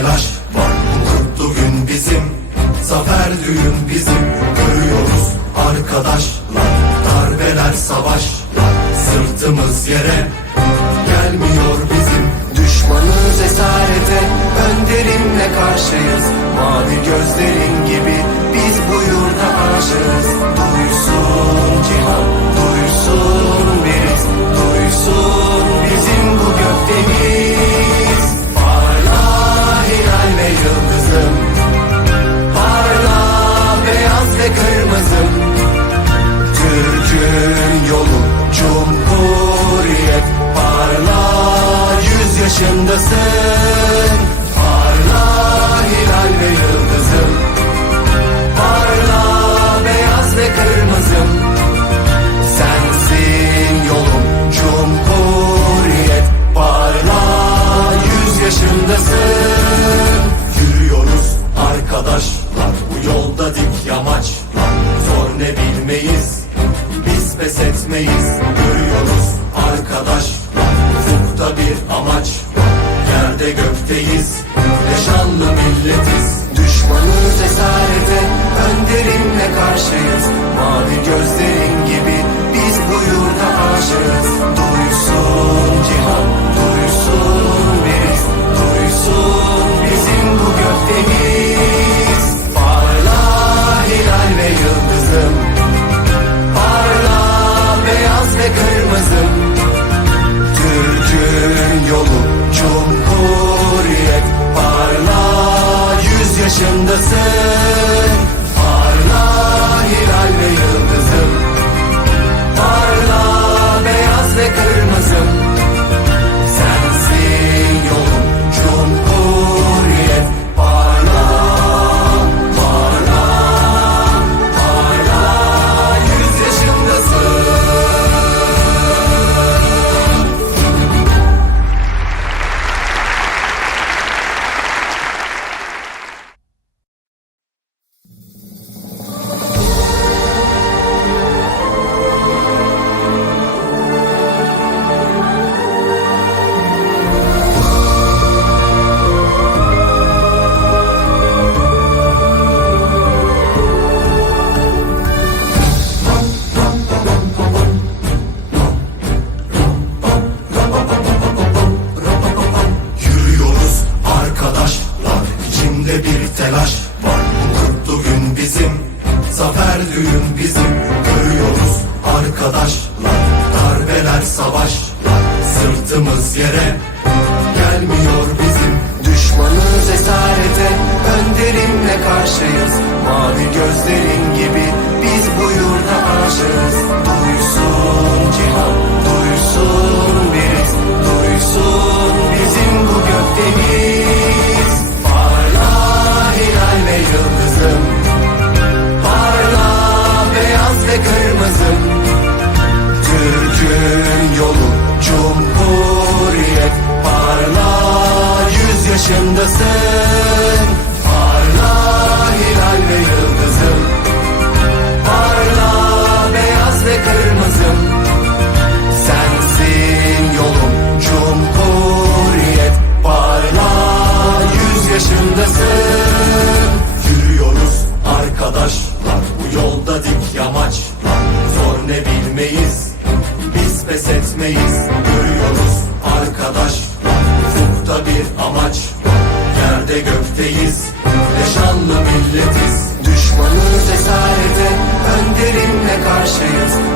telaş var. Mutlu gün bizim Zafer düğün bizim. Görüyoruz arkadaşlar Darbeler savaşlar. Sırtımız yere gökteyiz. Şanlı milletiz. Düşmanı cesarete Önderimle karşıyız. Mavi gözlerin gibi bizim. Zafer düğün bizim. Görüyoruz arkadaşlar. Darbeler savaşlar. Sırtımız yere Gelmiyor bizim. Düşmanı cesarete. Önderimle karşıyız. Mavi gözlerin gibi Biz bu yurda başımdasın ashes